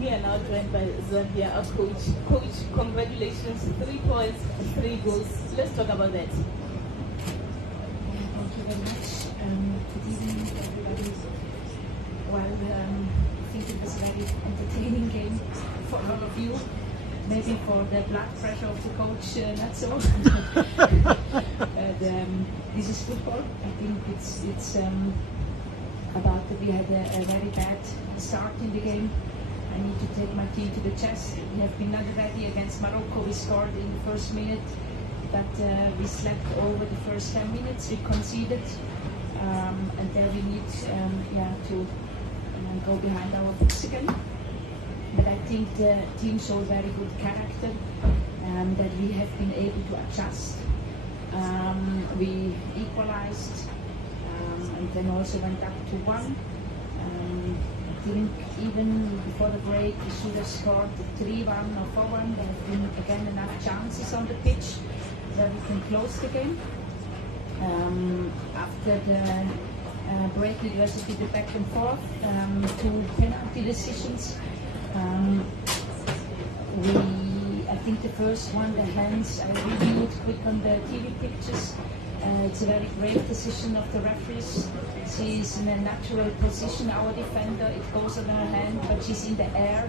We are now joined by Zambia, our coach. Coach, congratulations, 3 points, 3 goals. Let's talk about that. Thank you very much. Good evening, everybody. Well, I think it was a very entertaining game for all of you. Maybe for the blood pressure of the coach, not so. But this is football. I think it's about that we had a very bad start in the game. I need to take my team to the chest. We have been not ready against Morocco. We scored in the first minute, but we slept over the first 10 minutes. We conceded, and then we need to go behind our books again. But I think the team showed very good character, that we have been able to adjust. We equalized, and then also went up to 1. I think even before the break we should have scored 3-1 or 4-1. There have been again enough chances on the pitch where we can close the game. After the break it was a bit back and forth, 2 penalty decisions. I think the first one, the hands, I reviewed quick on the TV pictures. It's a very great decision of the referees. She's in a natural position, our defender. It goes on her hand, but she's in the air,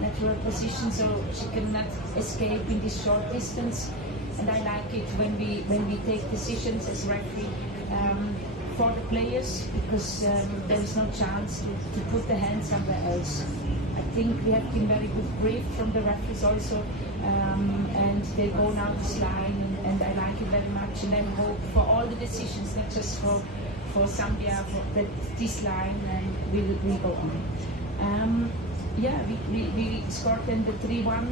natural position, so she cannot escape in this short distance. And I like it when we take decisions as referee for the players, because there is no chance to put the hand somewhere else. I think we have been very good brief from the referees also, and they go now this line, and I like it very much, and I hope for all the decisions, not just for Zambia, that this line will go on. We scored then the 3-1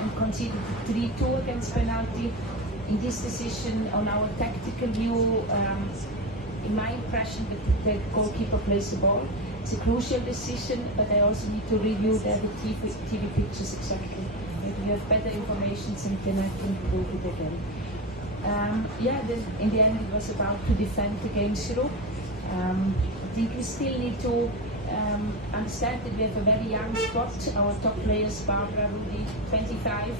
and conceded 3-2 against penalty. In this decision, on our tactical view, in my impression, that the goalkeeper plays the ball. It's a crucial decision, but I also need to review the TV pictures exactly. Maybe you have better information, and then I can prove it again. In the end it was about to defend the game through. I think we still need to understand that we have a very young squad. Our top players, Barbara, Rudy, 25,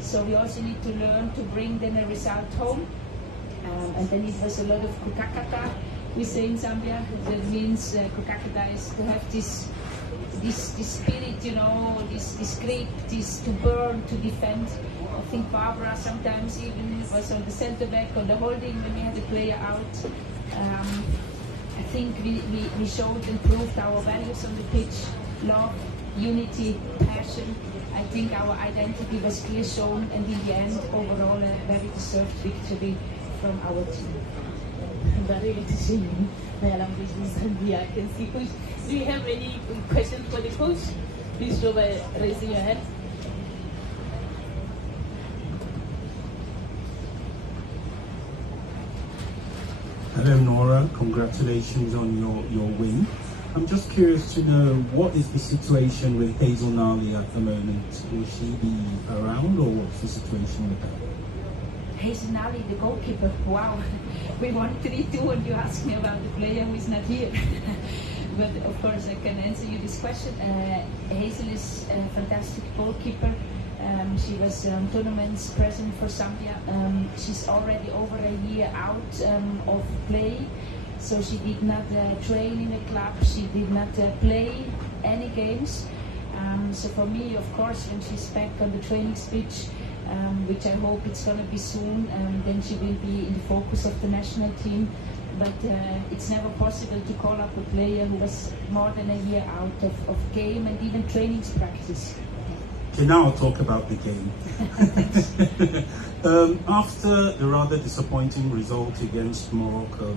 so we also need to learn to bring then a result home. And then it was a lot of kukakata, we say in Zambia. That means kukakata is to have this spirit, this grip, this to burn, to defend. I think Barbara sometimes even was on the center back or the holding when we had a player out. I think we showed and proved our values on the pitch: love, unity, passion. I think our identity was clearly shown, and in the end, overall, a very deserved victory from our team. Very good to see you. Zambia, I can see. Coach, do you have any questions for the coach? Please show by raising your hand. Hello Nora, congratulations on your win. I'm just curious to know, what is the situation with Hazel Nali at the moment? Will she be around, or what's the situation with her? Hazel Nali, the goalkeeper. Wow, we won 3-2 and you ask me about the player who is not here. But of course I can answer you this question. Hazel is a fantastic goalkeeper. She was on tournaments present for Zambia. She's already over a year out of play, so she did not train in a club. She did not play any games. So for me, of course, when she's back on the training pitch, which I hope it's going to be soon, then she will be in the focus of the national team. But it's never possible to call up a player who was more than a year out of game and even training practice. Okay, now I'll talk about the game. After the rather disappointing result against Morocco,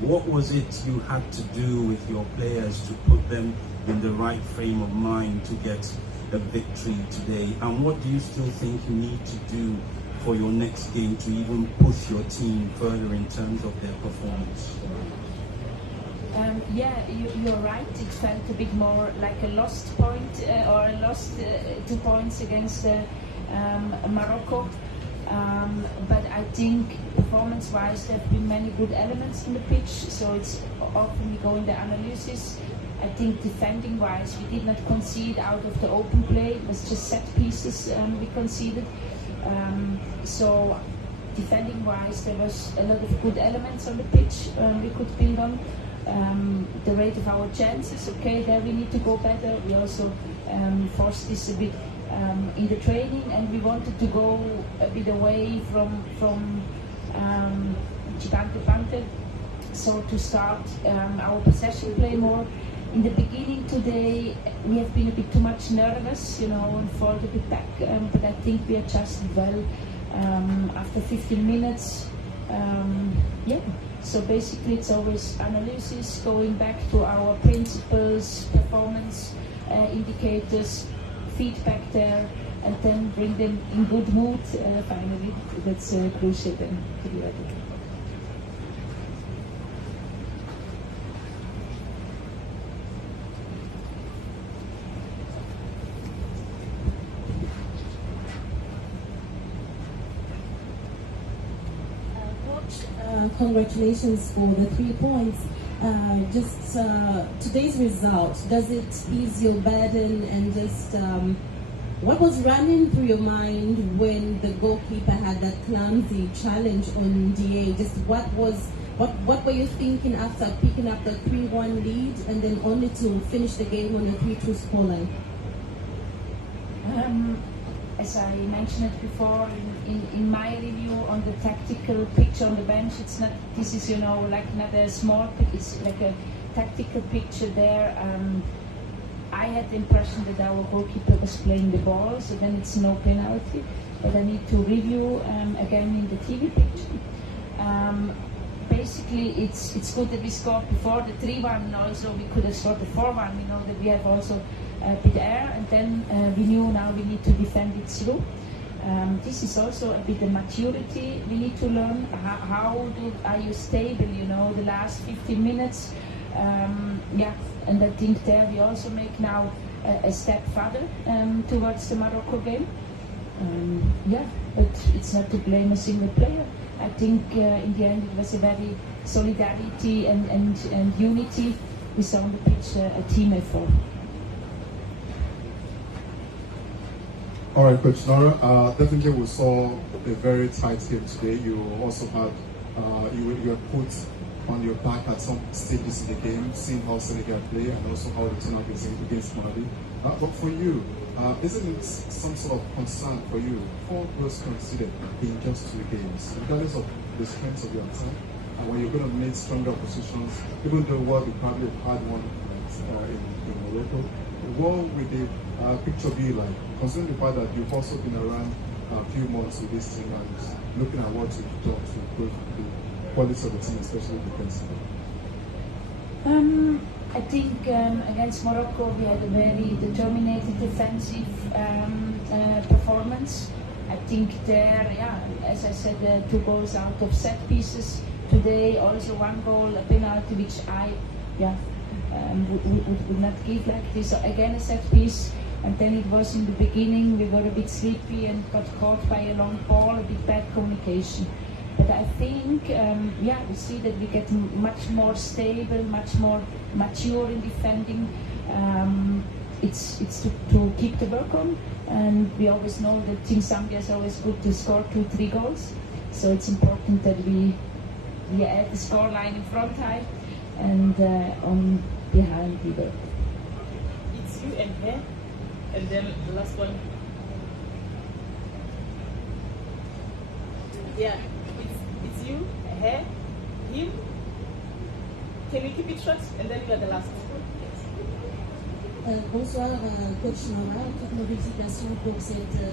what was it you had to do with your players to put them in the right frame of mind to get a victory today? And what do you still think you need to do for your next game to even push your team further in terms of their performance? You're right. It felt a bit more like a lost point or a lost 2 points against Morocco. But I think performance-wise, there have been many good elements in the pitch, so it's often we go in the analysis. I think defending-wise, we did not concede out of the open play. It was just set pieces we conceded. So defending-wise, there was a lot of good elements on the pitch we could build on. The rate of our chances, okay, there we need to go better. We also forced this a bit in the training, and we wanted to go a bit away from Gigante Pante, so to start our possession play more. In the beginning today, we have been a bit too much nervous, and fall a bit back, but I think we adjusted well after 15 minutes. So basically it's always analysis, going back to our principles, performance indicators, feedback there, and then bring them in good mood finally. That's crucial then to be ready. Congratulations for the 3 points. Today's result, does it ease your burden, and what was running through your mind when the goalkeeper had that clumsy challenge on DA? What were you thinking after picking up the 3-1 lead and then only to finish the game on a 3-2 scoreline? As I mentioned it before, in my review on the tactical picture on the bench, it's not. This is like not a small. It's like a tactical picture there. I had the impression that our goalkeeper was playing the ball, so then it's no penalty. But I need to review again in the TV picture. Basically, it's good that we scored before the 3-1, and also we could have scored the 4-1. We know that we have also a bit air, and then we knew now we need to defend it through. This is also a bit of maturity. We need to learn are you stable, the last 15 minutes. And I think there we also make now a step further towards the Morocco game. But it's not to blame a single player. I think in the end it was a very solidarity and unity. We saw on the pitch a team effort. All right, Coach Nora. Definitely, we saw a very tight game today. You also had you were put on your back at some stages in the game, seeing how Senegal play and also how the turn out against Mali. But for you, isn't it some sort of concern for you? 4 goals conceded in just 2 games, regardless of the strength of your attack, and when you're going to make stronger positions, even though you probably had one in Morocco. What would the picture be like, considering the fact that you've also been around a few months with this team and looking at what you've done to improve the quality of the team, especially defensively? I think against Morocco we had a very determined defensive performance. I think there, as I said, 2 goals out of set pieces. Today also 1 goal, a penalty, which I would not give like this. So again a set piece, and then it was in the beginning we were a bit sleepy and got caught by a long ball, a bit bad communication. But I think we see that we get much more stable, much more mature in defending. It's to keep the work on, and we always know that Team Zambia is always good to score 2-3 goals. So it's important that we add the score line in front high and on behind we work. It's you and her, and then the last one. Yeah, it's you, her, him. Can we keep it short, and then you are the last? Bonsoir, Coach Nora. Toutes nos félicitations pour cette